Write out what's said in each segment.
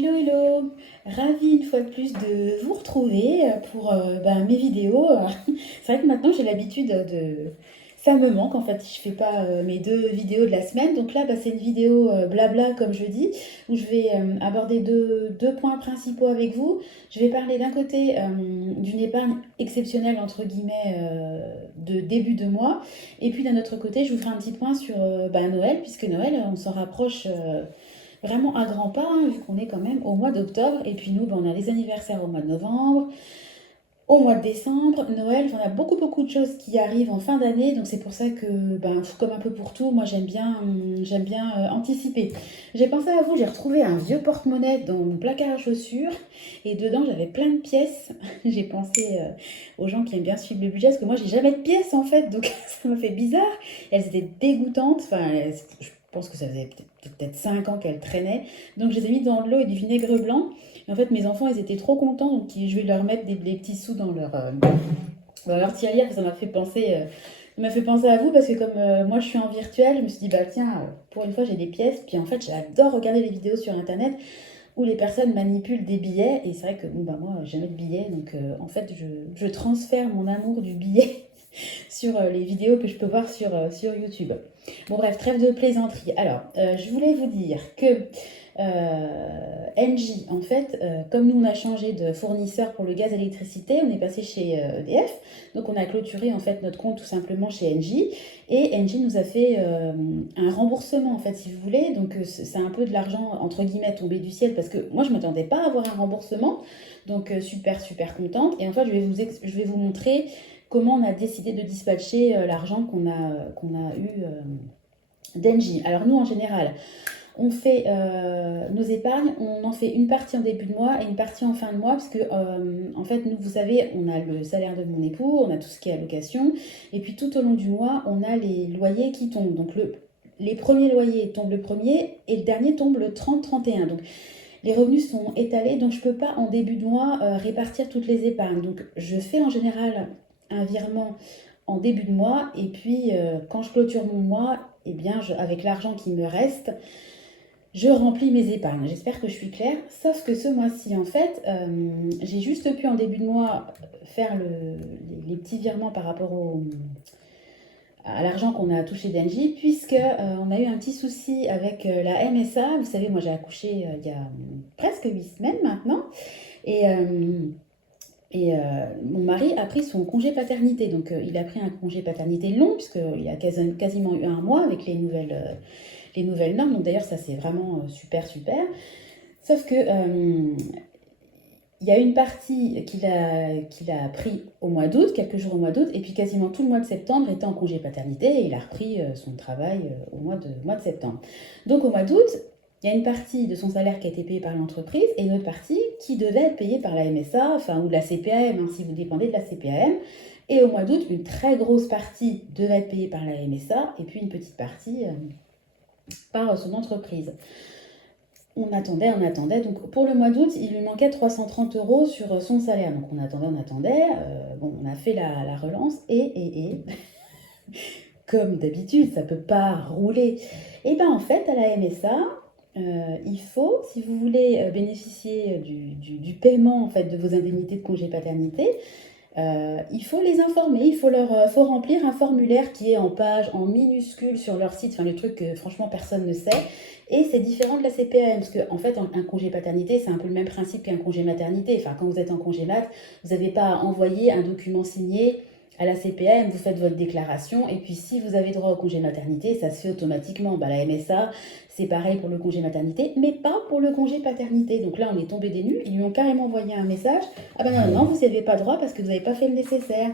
Hello, hello! Ravie une fois de plus de vous retrouver pour mes vidéos. C'est vrai que maintenant j'ai l'habitude de... Ça me manque en fait si je fais pas mes deux vidéos de la semaine. Donc là, c'est une vidéo blabla comme je dis, où je vais aborder deux points principaux avec vous. Je vais parler d'un côté d'une épargne exceptionnelle entre guillemets de début de mois. Et puis d'un autre côté, je vous ferai un petit point sur Noël, puisque Noël, on s'en rapproche vraiment à grands pas, hein, vu qu'on est quand même au mois d'octobre. Et puis nous, on a les anniversaires au mois de novembre, au mois de décembre, Noël. Enfin, on a beaucoup de choses qui arrivent en fin d'année. Donc c'est pour ça que, comme un peu pour tout, moi j'aime bien anticiper. J'ai pensé à vous, j'ai retrouvé un vieux porte-monnaie dans mon placard à chaussures. Et dedans, j'avais plein de pièces. J'ai pensé aux gens qui aiment bien suivre le budget, parce que moi, j'ai jamais de pièces en fait. Donc ça me fait bizarre. Elles étaient dégoûtantes. Enfin, je pense que ça faisait peut-être 5 ans qu'elles traînaient. Donc je les ai mis dans de l'eau et du vinaigre blanc. Et en fait, mes enfants, ils étaient trop contents. Donc je vais leur mettre des petits sous dans leur tirelire. Ça m'a fait penser à vous parce que comme moi je suis en virtuel, je me suis dit, bah tiens, pour une fois j'ai des pièces. Puis en fait, j'adore regarder les vidéos sur internet où les personnes manipulent des billets. Et c'est vrai que bon, moi, j'ai jamais de billets. Donc en fait, je transfère mon amour du billet sur les vidéos que je peux voir sur YouTube. Bon bref, trêve de plaisanterie. Alors, je voulais vous dire que Engie, en fait, comme nous on a changé de fournisseur pour le gaz et l'électricité, on est passé chez EDF, donc on a clôturé en fait notre compte tout simplement chez Engie, et Engie nous a fait un remboursement en fait si vous voulez, donc c'est un peu de l'argent entre guillemets tombé du ciel parce que moi je m'attendais pas à avoir un remboursement, donc super contente, et en fait je vais vous montrer comment on a décidé de dispatcher l'argent qu'on a eu d'Engie. Alors nous en général, on fait nos épargnes, on en fait une partie en début de mois et une partie en fin de mois, parce que en fait, nous, vous savez, on a le salaire de mon époux, on a tout ce qui est allocation, et puis tout au long du mois, on a les loyers qui tombent. Donc les premiers loyers tombent le premier et le dernier tombe le 30-31. Donc les revenus sont étalés, donc je ne peux pas en début de mois répartir toutes les épargnes. Donc je fais en général un virement en début de mois, et puis quand je clôture mon mois, eh bien, avec l'argent qui me reste, je remplis mes épargnes. J'espère que je suis claire. Sauf que ce mois-ci, en fait, j'ai juste pu en début de mois faire les petits virements par rapport à l'argent qu'on a touché d'Engie, puisque on a eu un petit souci avec la MSA. Vous savez, moi j'ai accouché il y a presque 8 semaines maintenant. Et, mon mari a pris son congé paternité. Donc il a pris un congé paternité long, puisqu'il a quasiment eu un mois avec les nouvelles normes. Donc d'ailleurs, ça c'est vraiment super. Sauf que il y a une partie qu'il a pris au mois d'août, quelques jours au mois d'août, et puis quasiment tout le mois de septembre était en congé paternité, et il a repris son travail au mois de septembre. Donc au mois d'août, il y a une partie de son salaire qui a été payée par l'entreprise et une autre partie qui devait être payée par la MSA, enfin, ou de la CPAM, hein, si vous dépendez de la CPAM. Et au mois d'août, une très grosse partie devait être payée par la MSA et puis une petite partie par son entreprise. On attendait. Donc pour le mois d'août, il lui manquait 330 euros sur son salaire. Donc on attendait. On a fait la relance et comme d'habitude, ça ne peut pas rouler. Et bien en fait, à la MSA, il faut, si vous voulez bénéficier du paiement en fait, de vos indemnités de congé paternité, il faut les informer, faut remplir un formulaire qui est en page, en minuscule sur leur site, enfin le truc que franchement personne ne sait. Et c'est différent de la CPAM, parce qu'en fait, un congé paternité, c'est un peu le même principe qu'un congé maternité. Enfin, quand vous êtes en congé mat, vous n'avez pas à envoyer un document signé à la CPAM, vous faites votre déclaration, et puis si vous avez droit au congé maternité, ça se fait automatiquement. La MSA, c'est pareil pour le congé maternité, mais pas pour le congé paternité. Donc là, on est tombé des nues, ils lui ont carrément envoyé un message. Ah ben non, vous n'avez pas droit parce que vous n'avez pas fait le nécessaire.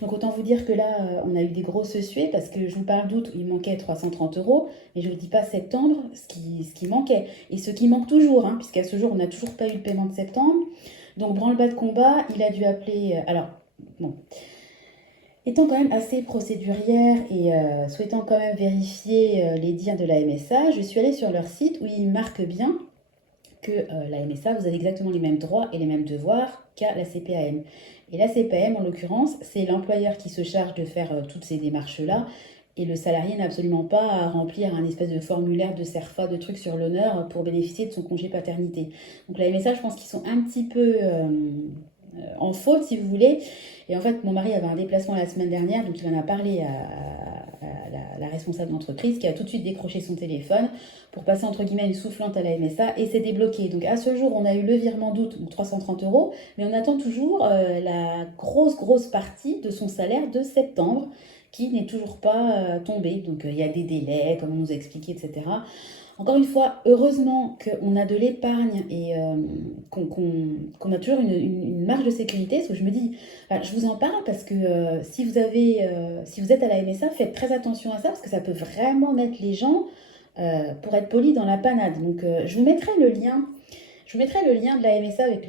Donc autant vous dire que là, on a eu des grosses suées parce que je vous parle d'août, il manquait 330 euros, et je ne vous dis pas septembre, ce qui manquait. Et ce qui manque toujours, hein, puisqu'à ce jour, on n'a toujours pas eu le paiement de septembre. Donc branle-bas de combat, il a dû appeler... alors, bon... Étant quand même assez procédurière et souhaitant quand même vérifier les dires de la MSA, je suis allée sur leur site où ils marquent bien que la MSA, vous avez exactement les mêmes droits et les mêmes devoirs qu'à la CPAM. Et la CPAM, en l'occurrence, c'est l'employeur qui se charge de faire toutes ces démarches-là. Et le salarié n'a absolument pas à remplir un espèce de formulaire de CERFA, de trucs sur l'honneur pour bénéficier de son congé paternité. Donc la MSA, je pense qu'ils sont un petit peu en faute, si vous voulez. Et en fait, mon mari avait un déplacement la semaine dernière, donc il en a parlé à la responsable d'entreprise qui a tout de suite décroché son téléphone pour passer entre guillemets une soufflante à la MSA et c'est débloqué. Donc à ce jour, on a eu le virement d'août, donc 330 euros, mais on attend toujours la grosse partie de son salaire de septembre qui n'est toujours pas tombée. Donc il y a des délais, comme on nous a expliqué, etc. Encore une fois, heureusement qu'on a de l'épargne et qu'on a toujours une marge de sécurité. Parce que je me dis, enfin, je vous en parle parce que si vous êtes à la MSA, faites très attention à ça parce que ça peut vraiment mettre les gens, pour être poli, dans la panade. Donc je vous mettrai le lien. Je vous mettrai le lien de la MSA avec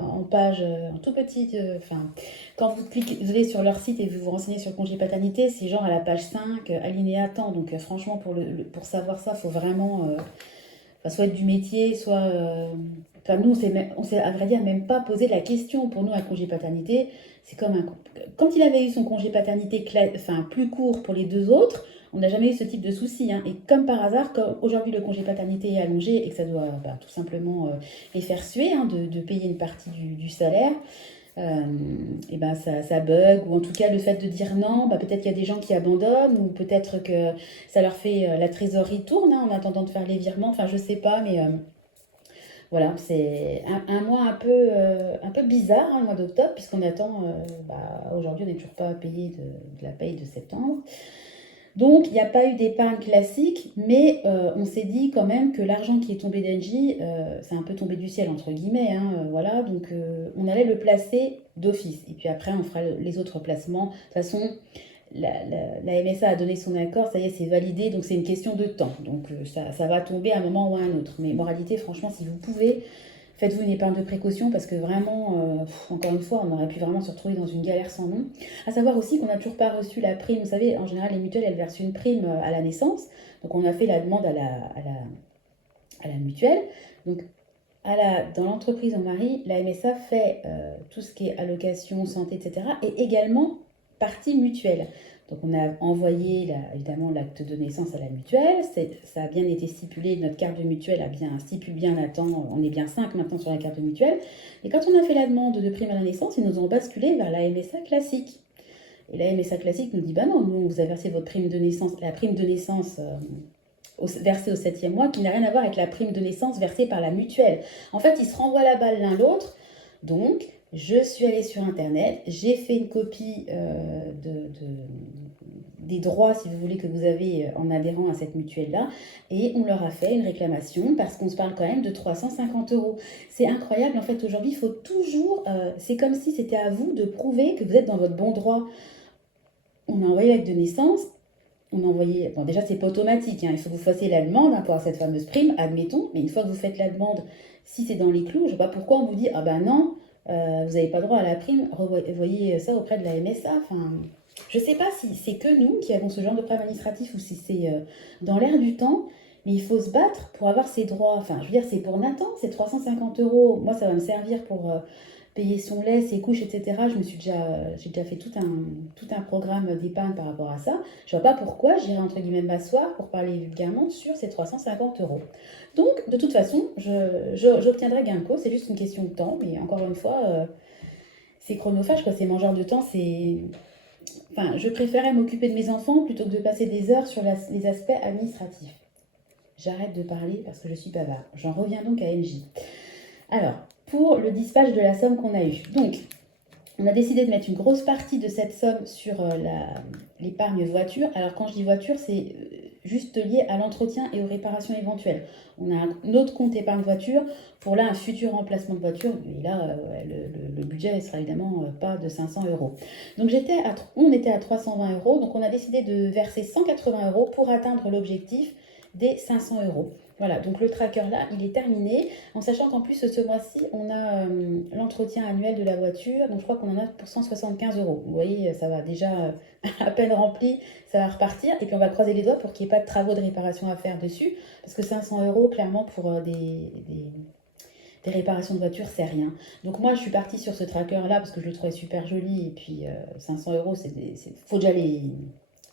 en page, en tout petit. Enfin, quand vous cliquez, vous allez sur leur site et vous vous renseignez sur le congé paternité, c'est genre à la page 5, alinéa temps. Donc franchement, pour savoir ça, il faut vraiment enfin, soit être du métier, soit... enfin, nous, on s'est, à vrai dire, même pas posé la question. Pour nous, un congé paternité, c'est comme un... Quand il avait eu son congé paternité enfin, plus court pour les deux autres, on n'a jamais eu ce type de souci. Hein. Et comme par hasard, quand aujourd'hui le congé paternité est allongé et que ça doit tout simplement les faire suer, hein, de payer une partie du salaire, euh, et ben ça bug, ou en tout cas le fait de dire non, bah, peut-être qu'il y a des gens qui abandonnent, ou peut-être que ça leur fait la trésorerie tourne hein, en attendant de faire les virements, enfin je sais pas, mais voilà, c'est un mois un peu bizarre, hein, le mois d'octobre, puisqu'on attend, aujourd'hui on n'est toujours pas payé de la paye de septembre. Donc, il n'y a pas eu d'épargne classique, mais on s'est dit quand même que l'argent qui est tombé d'Engie, c'est un peu tombé du ciel, entre guillemets, hein, voilà, donc on allait le placer d'office. Et puis après, on fera les autres placements. De toute façon, la MSA a donné son accord, ça y est, c'est validé, donc c'est une question de temps. Donc ça va tomber à un moment ou à un autre. Mais moralité, franchement, si vous pouvez, faites-vous une épargne de précaution parce que vraiment, encore une fois, on aurait pu vraiment se retrouver dans une galère sans nom. À savoir aussi qu'on n'a toujours pas reçu la prime. Vous savez, en général, les mutuelles, elles versent une prime à la naissance. Donc on a fait la demande à la mutuelle. Donc dans l'entreprise en mari, la MSA fait tout ce qui est allocation, santé, etc. et également partie mutuelle. Donc on a envoyé évidemment l'acte de naissance à la mutuelle, ça a bien été stipulé, notre carte de mutuelle stipule bien Nathan, on est bien 5 maintenant sur la carte de mutuelle. Et quand on a fait la demande de prime à la naissance, ils nous ont basculé vers la MSA classique. Et la MSA classique nous dit, bah non, nous on vous a versé votre prime de naissance, la prime de naissance versée au 7e mois, qui n'a rien à voir avec la prime de naissance versée par la mutuelle. En fait, ils se renvoient la balle l'un l'autre. Donc, je suis allée sur Internet, j'ai fait une copie des droits, si vous voulez, que vous avez en adhérant à cette mutuelle-là, et on leur a fait une réclamation parce qu'on se parle quand même de 350 euros. C'est incroyable, en fait, aujourd'hui, il faut toujours... c'est comme si c'était à vous de prouver que vous êtes dans votre bon droit. On a envoyé l'acte de naissance, on a envoyé... Bon, déjà, c'est pas automatique, hein, il faut que vous fassiez la demande hein, pour avoir cette fameuse prime, admettons, mais une fois que vous faites la demande, si c'est dans les clous, je sais pas pourquoi on vous dit, ah ben non, vous n'avez pas droit à la prime, revoyez ça auprès de la MSA. Enfin, je ne sais pas si c'est que nous qui avons ce genre de problème administratif ou si c'est dans l'air du temps, mais il faut se battre pour avoir ses droits. Enfin, je veux dire, c'est pour Nathan, c'est 350 euros. Moi, ça va me servir pour payer son lait, ses couches, etc. J'ai déjà fait tout un programme d'épargne par rapport à ça. Je ne vois pas pourquoi j'irais entre guillemets m'asseoir pour parler vulgairement sur ces 350 euros. Donc, de toute façon, j'obtiendrai gain de cause. C'est juste une question de temps. Mais encore une fois, c'est chronophage, quoi. C'est mangeur de temps. Enfin, je préférais m'occuper de mes enfants plutôt que de passer des heures sur les aspects administratifs. J'arrête de parler parce que je suis bavard. J'en reviens donc à NJ. Alors, pour le dispatch de la somme qu'on a eue. Donc, on a décidé de mettre une grosse partie de cette somme sur l'épargne voiture. Alors, quand je dis voiture, c'est juste lié à l'entretien et aux réparations éventuelles. On a un autre compte épargne voiture pour là un futur remplacement de voiture. Et là, le budget ne sera évidemment pas de 500 euros. Donc, on était à 320 euros. Donc, on a décidé de verser 180 euros pour atteindre l'objectif des 500 euros. Voilà, donc le tracker là, il est terminé, en sachant qu'en plus ce mois-ci, on a l'entretien annuel de la voiture, donc je crois qu'on en a pour 175 euros. Vous voyez, ça va déjà à peine rempli, ça va repartir, et puis on va croiser les doigts pour qu'il n'y ait pas de travaux de réparation à faire dessus, parce que 500 euros, clairement, pour des réparations de voiture, c'est rien. Donc moi, je suis partie sur ce tracker là, parce que je le trouvais super joli, et puis 500 euros, faut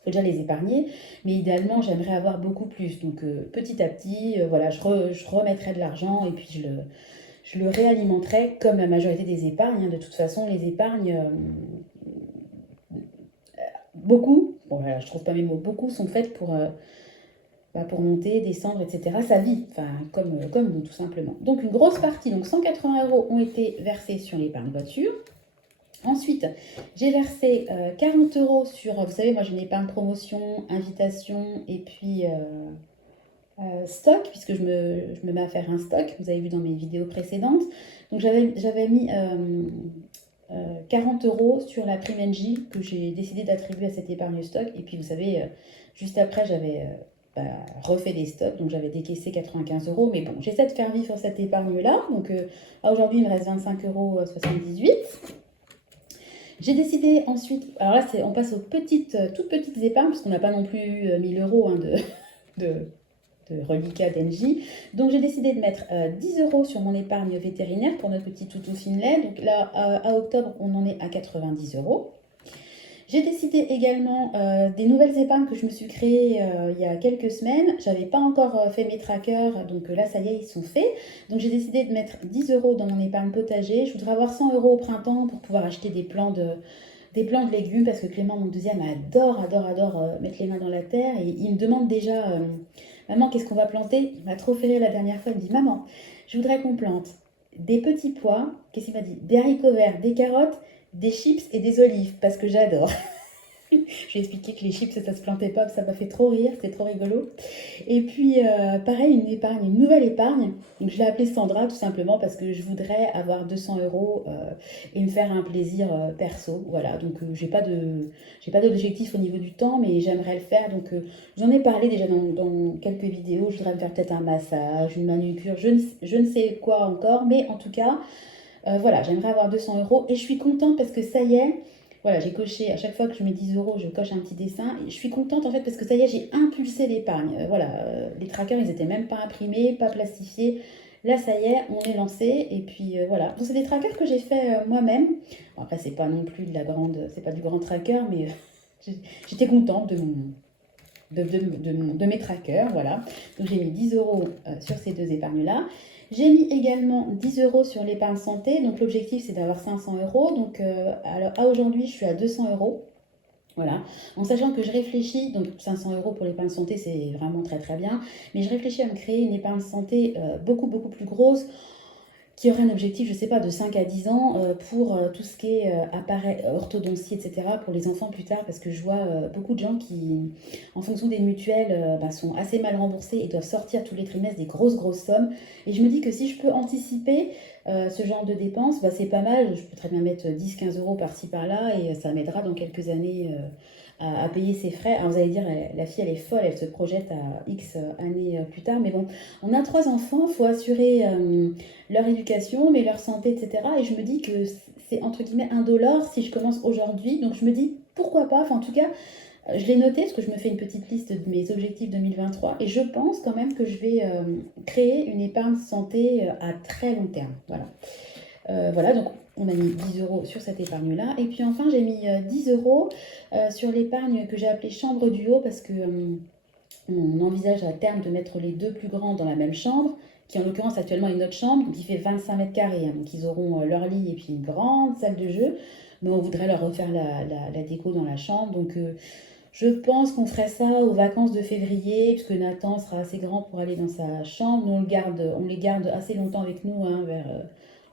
faut déjà les épargner, mais idéalement, j'aimerais avoir beaucoup plus. Donc, petit à petit, voilà, je remettrai de l'argent et puis je le réalimenterai comme la majorité des épargnes, hein. De toute façon, les épargnes, beaucoup, bon, voilà, je trouve pas mes mots, beaucoup sont faites pour monter, descendre, etc. sa vie, enfin, comme nous, tout simplement. Donc, une grosse partie, donc 180 euros, ont été versés sur l'épargne voiture. Ensuite, j'ai versé 40 euros sur, vous savez, moi j'ai une épargne promotion, invitation et puis stock, puisque je me mets à faire un stock, vous avez vu dans mes vidéos précédentes. Donc j'avais mis 40 euros sur la prime NJ que j'ai décidé d'attribuer à cette épargne stock. Et puis vous savez, juste après, j'avais refait des stocks, donc j'avais décaissé 95 euros. Mais bon, j'essaie de faire vivre cette épargne-là. Donc aujourd'hui, il me reste 25,78 euros. J'ai décidé ensuite, alors là, on passe aux toutes petites épargnes, parce qu'on n'a pas non plus 1000 euros, hein, de, de reliquat d'Engie. Donc j'ai décidé de mettre 10 euros sur mon épargne vétérinaire pour notre petit toutou Finlay. Donc là, à octobre, on en est à 90 euros. J'ai décidé également des nouvelles épargnes que je me suis créées il y a quelques semaines. J'avais pas encore fait mes trackers, donc là, ça y est, ils sont faits. Donc j'ai décidé de mettre 10 euros dans mon épargne potager. Je voudrais avoir 100 euros au printemps pour pouvoir acheter des plants de légumes, parce que Clément, mon deuxième, adore mettre les mains dans la terre. Et il me demande déjà, maman, qu'est-ce qu'on va planter? Il m'a trop fait rire la dernière fois. Il me dit, maman, je voudrais qu'on plante des petits pois, qu'est-ce qu'il m'a dit? Des haricots verts, des carottes, des chips et des olives, parce que j'adore. Je lui ai expliqué que les chips, ça se plantait pas, ça m'a fait trop rire, c'était trop rigolo. Et puis, pareil, une nouvelle épargne. Donc, je l'ai appelée Sandra, tout simplement, parce que je voudrais avoir 200 euros et me faire un plaisir perso. Voilà, donc j'ai pas d'objectif au niveau du temps, mais j'aimerais le faire. Donc, j'en ai parlé déjà dans quelques vidéos. Je voudrais me faire peut-être un massage, une manucure, je ne sais quoi encore, mais en tout cas, voilà, j'aimerais avoir 200 euros et je suis contente parce que ça y est. Voilà, j'ai coché, à chaque fois que je mets 10 euros, je coche un petit dessin. Et je suis contente en fait parce que ça y est, j'ai impulsé l'épargne. Voilà, les trackers, ils n'étaient même pas imprimés, pas plastifiés. Là, ça y est, on est lancé. Et puis voilà. Donc, c'est des trackers que j'ai fait moi-même. Bon, après, c'est pas non plus c'est pas du grand tracker, mais j'étais contente de mes trackers. Voilà. Donc, j'ai mis 10 euros sur ces deux épargnes-là. J'ai mis également 10 euros sur l'épargne santé. Donc l'objectif, c'est d'avoir 500 euros. Donc alors, à aujourd'hui, je suis à 200 euros. Voilà. En sachant que je réfléchis, donc 500 euros pour l'épargne santé, c'est vraiment très très bien. Mais je réfléchis à me créer une épargne santé beaucoup plus grosse, qui aurait un objectif, je ne sais pas, de 5 à 10 ans pour tout ce qui est appareil, orthodontie, etc. pour les enfants plus tard, parce que je vois beaucoup de gens qui, en fonction des mutuelles, sont assez mal remboursés et doivent sortir tous les trimestres des grosses sommes. Et je me dis que si je peux anticiper ce genre de dépenses, c'est pas mal. Je peux très bien mettre 10-15 euros par-ci par-là et ça m'aidera dans quelques années à payer ses frais. Alors vous allez dire, la fille, elle est folle, elle se projette à X années plus tard. Mais bon, on a 3 enfants, il faut assurer leur éducation, mais leur santé, etc. Et je me dis que c'est entre guillemets indolore si je commence aujourd'hui. Donc je me dis, pourquoi pas? Enfin, en tout cas, je l'ai noté parce que je me fais une petite liste de mes objectifs 2023 et je pense quand même que je vais créer une épargne santé à très long terme. Voilà. Voilà, donc on a mis 10 euros sur cette épargne-là. Et puis enfin, j'ai mis 10 euros sur l'épargne que j'ai appelée chambre du haut parce que on envisage à terme de mettre les deux plus grands dans la même chambre, qui en l'occurrence actuellement est notre chambre, donc qui fait 25 mètres carrés. Hein. Donc ils auront leur lit et puis une grande salle de jeu. Mais on voudrait leur refaire la déco dans la chambre. Donc je pense qu'on ferait ça aux vacances de février, puisque Nathan sera assez grand pour aller dans sa chambre. Nous, on les garde assez longtemps avec nous, hein,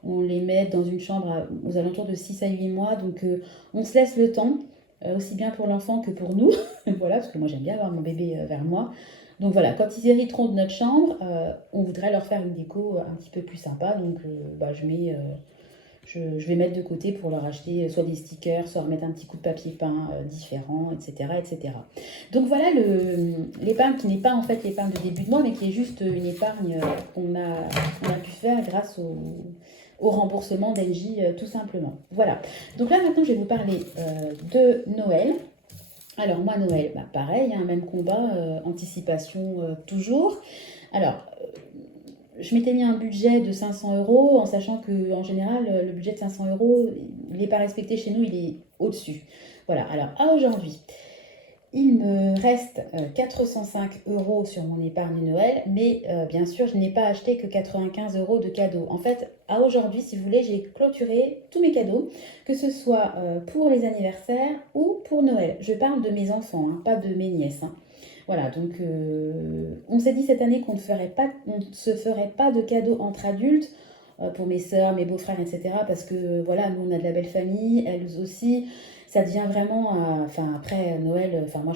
on les met dans une chambre aux alentours de 6 à 8 mois. Donc on se laisse le temps, aussi bien pour l'enfant que pour nous. Voilà, parce que moi j'aime bien avoir mon bébé vers moi. Donc voilà, quand ils hériteront de notre chambre, on voudrait leur faire une déco un petit peu plus sympa. Donc je vais mettre de côté pour leur acheter soit des stickers, soit remettre un petit coup de papier peint différent, etc., etc. Donc voilà l'épargne qui n'est pas en fait l'épargne de début de mois, mais qui est juste une épargne qu'on a pu faire grâce au remboursement d'Engie, tout simplement. Voilà. Donc là, maintenant, je vais vous parler de Noël. Alors moi, Noël, pareil, hein, même combat, anticipation toujours. Alors, je m'étais mis un budget de 500 euros en sachant qu'en général, le budget de 500 euros, il n'est pas respecté chez nous, il est au-dessus. Voilà, alors à aujourd'hui, Il me reste 405 € sur mon épargne Noël, mais bien sûr, je n'ai pas acheté que 95 € de cadeaux. En fait, à aujourd'hui, si vous voulez, j'ai clôturé tous mes cadeaux, que ce soit pour les anniversaires ou pour Noël. Je parle de mes enfants, hein, pas de mes nièces, hein. Voilà, donc on s'est dit cette année on ne se ferait pas de cadeaux entre adultes pour mes sœurs, mes beaux-frères, etc. Parce que voilà, nous on a de la belle famille, elles aussi. Ça devient vraiment, enfin après Noël, enfin moi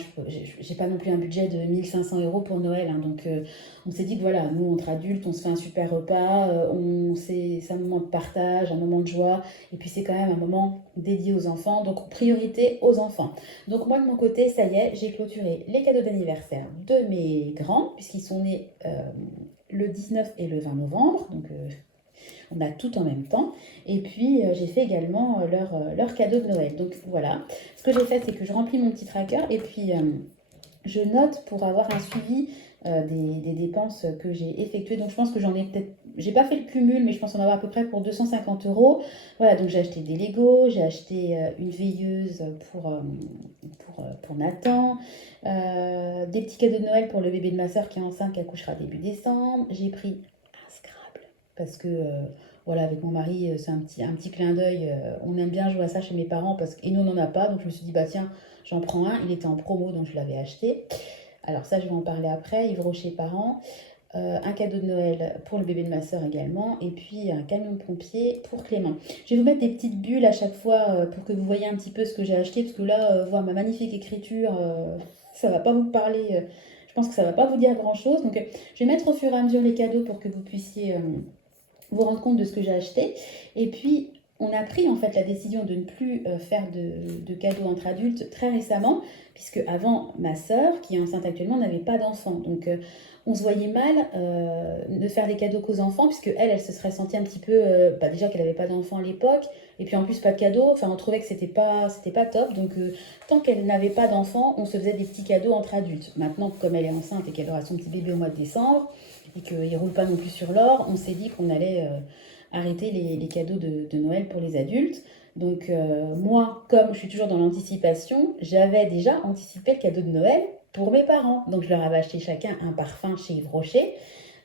j'ai pas non plus un budget de 1 500 € pour Noël, hein, donc on s'est dit que voilà, nous entre adultes, on se fait un super repas, c'est un moment de partage, un moment de joie, et puis c'est quand même un moment dédié aux enfants, donc priorité aux enfants. Donc moi de mon côté, ça y est, j'ai clôturé les cadeaux d'anniversaire de mes grands, puisqu'ils sont nés le 19 et le 20 novembre, donc on a tout en même temps. Et puis j'ai fait également leur cadeau de Noël. Donc voilà, ce que j'ai fait, c'est que je remplis mon petit tracker et puis je note pour avoir un suivi des dépenses que j'ai effectuées. Donc je pense que j'en ai peut-être, j'ai pas fait le cumul, mais je pense en avoir à peu près pour 250 €. Voilà, donc j'ai acheté des Lego, j'ai acheté une veilleuse pour Nathan, des petits cadeaux de Noël pour le bébé de ma soeur qui est enceinte, qui accouchera début décembre. J'ai pris un Scrabble parce que voilà, avec mon mari, c'est un petit clin d'œil. On aime bien jouer à ça chez mes parents et nous on n'en a pas, donc je me suis dit bah tiens, j'en prends un. Il était en promo, donc je l'avais acheté. Alors ça, je vais en parler après. Yves Rocher parents. Un cadeau de Noël pour le bébé de ma soeur également, et puis un camion de pompier pour Clément. Je vais vous mettre des petites bulles à chaque fois pour que vous voyez un petit peu ce que j'ai acheté, parce que là, voir ma magnifique écriture, ça va pas vous parler, je pense que ça va pas vous dire grand-chose. Donc je vais mettre au fur et à mesure les cadeaux pour que vous puissiez vous rendre compte de ce que j'ai acheté. Et puis, on a pris en fait la décision de ne plus faire de cadeaux entre adultes très récemment, puisque avant, ma sœur, qui est enceinte actuellement, n'avait pas d'enfant. Donc, on se voyait mal de faire des cadeaux qu'aux enfants, puisque elle se serait sentie un petit peu, bah, déjà qu'elle n'avait pas d'enfant à l'époque, et puis en plus pas de cadeaux. Enfin, on trouvait que c'était pas top. Donc, tant qu'elle n'avait pas d'enfant, on se faisait des petits cadeaux entre adultes. Maintenant, comme elle est enceinte et qu'elle aura son petit bébé au mois de décembre, et qu'il ne roule pas non plus sur l'or, on s'est dit qu'on allait arrêter les cadeaux de Noël pour les adultes. Donc moi, comme je suis toujours dans l'anticipation, j'avais déjà anticipé le cadeau de Noël pour mes parents. Donc je leur avais acheté chacun un parfum chez Yves Rocher,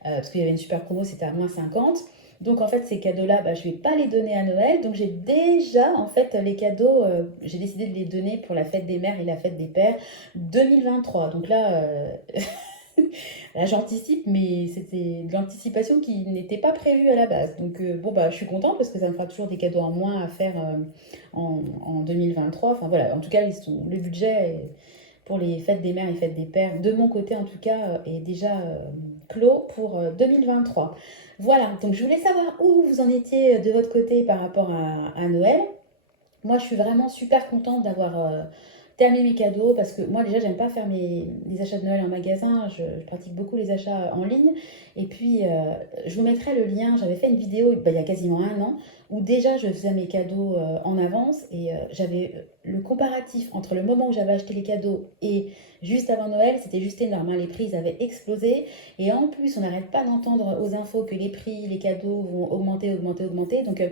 parce qu'il y avait une super promo, c'était à -50. Donc en fait ces cadeaux-là, bah, je ne vais pas les donner à Noël. Donc j'ai déjà en fait les cadeaux, j'ai décidé de les donner pour la fête des mères et la fête des pères 2023. Donc là, là, j'anticipe, mais c'était de l'anticipation qui n'était pas prévue à la base. Donc, bon, bah, je suis contente parce que ça me fera toujours des cadeaux en moins à faire en 2023. Enfin, voilà, en tout cas, le budget pour les fêtes des mères et fêtes des pères, de mon côté en tout cas, est déjà clos pour 2023. Voilà, donc je voulais savoir où vous en étiez de votre côté par rapport à Noël. Moi, je suis vraiment super contente d'avoir terminé mes cadeaux parce que moi, déjà, j'aime pas faire les achats de Noël en magasin. Je pratique beaucoup les achats en ligne. Et puis, je vous mettrai le lien. J'avais fait une vidéo bah, il y a quasiment un an où déjà je faisais mes cadeaux en avance et j'avais le comparatif entre le moment où j'avais acheté les cadeaux et juste avant Noël, c'était juste énorme, hein. Les prix ils avaient explosé et en plus, on n'arrête pas d'entendre aux infos que les prix, les cadeaux vont augmenter, augmenter, augmenter. Donc,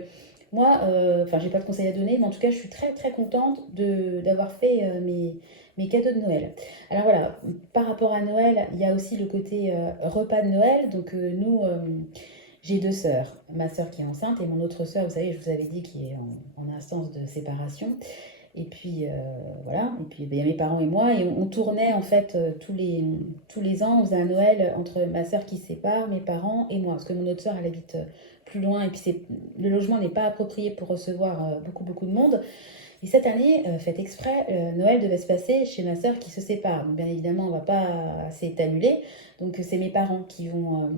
moi, enfin, j'ai pas de conseils à donner, mais en tout cas, je suis très très contente d'avoir fait mes cadeaux de Noël. Alors voilà, par rapport à Noël, il y a aussi le côté repas de Noël. Donc nous, j'ai deux sœurs. Ma sœur qui est enceinte et mon autre sœur, vous savez, je vous avais dit, qui est en instance de séparation. Et puis voilà, et puis ben, il y a mes parents et moi, et on tournait en fait tous les ans, on faisait un Noël entre ma sœur qui se sépare, mes parents et moi, parce que mon autre sœur elle habite plus loin, et puis le logement n'est pas approprié pour recevoir beaucoup beaucoup de monde. Et cette année, fait exprès, Noël devait se passer chez ma sœur qui se sépare. Donc bien évidemment, on va pas, c'est annulé. Donc c'est mes parents qui vont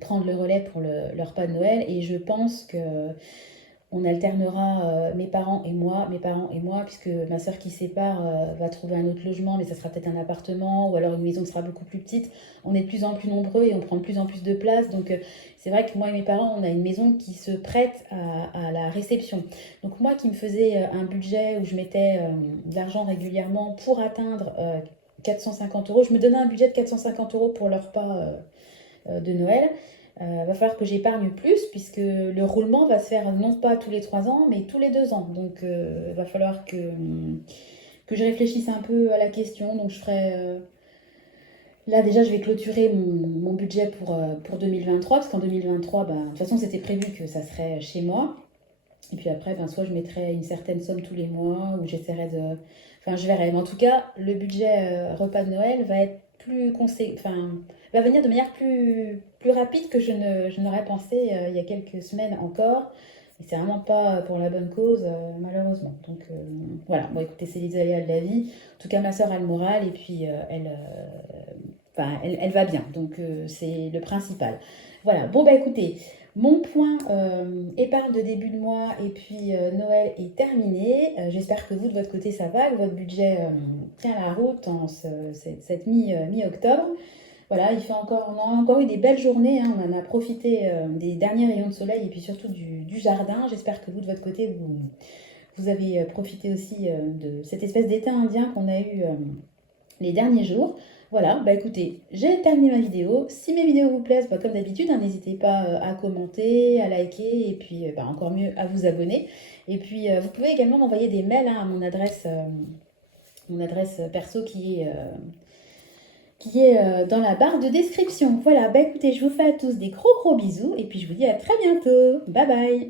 prendre le relais pour leur repas de Noël, et je pense que on alternera mes parents et moi, puisque ma sœur qui se sépare va trouver un autre logement, mais ça sera peut-être un appartement ou alors une maison qui sera beaucoup plus petite. On est de plus en plus nombreux et on prend de plus en plus de place. Donc c'est vrai que moi et mes parents, on a une maison qui se prête à la réception. Donc moi qui me faisais un budget où je mettais de l'argent régulièrement pour atteindre 450 €, je me donnais un budget de 450 € pour le repas de Noël. Va falloir que j'épargne plus puisque le roulement va se faire non pas tous les 3 ans mais tous les 2 ans. Donc va falloir que que je réfléchisse un peu à la question. Donc je ferai... là déjà, je vais clôturer mon budget pour 2023, parce qu'en 2023, ben, de toute façon, c'était prévu que ça serait chez moi. Et puis après, ben, soit je mettrai une certaine somme tous les mois, ou j'essaierai de... Enfin, je verrai. Mais en tout cas, le budget repas de Noël va être enfin, va venir de manière plus rapide que je n'aurais pensé il y a quelques semaines encore. Et c'est vraiment pas pour la bonne cause, malheureusement. Donc voilà, bon écoutez, c'est les aléas de la vie. En tout cas, ma soeur a le moral et puis enfin, elle va bien. Donc c'est le principal. Voilà, bon bah écoutez, mon point épargne de début de mois et puis Noël est terminé. J'espère que vous, de votre côté, ça va, que votre budget tient la route en cette mi-octobre. Voilà, on a encore eu des belles journées, hein, on en a profité des derniers rayons de soleil et puis surtout du jardin. J'espère que vous, de votre côté, vous avez profité aussi de cette espèce d'été indien qu'on a eu les derniers jours. Voilà, bah écoutez, j'ai terminé ma vidéo. Si mes vidéos vous plaisent, bah, comme d'habitude, hein, n'hésitez pas à commenter, à liker et puis bah, encore mieux à vous abonner. Et puis vous pouvez également m'envoyer des mails hein, à mon adresse perso qui est dans la barre de description. Voilà, bah écoutez, je vous fais à tous des gros bisous et puis je vous dis à très bientôt. Bye bye.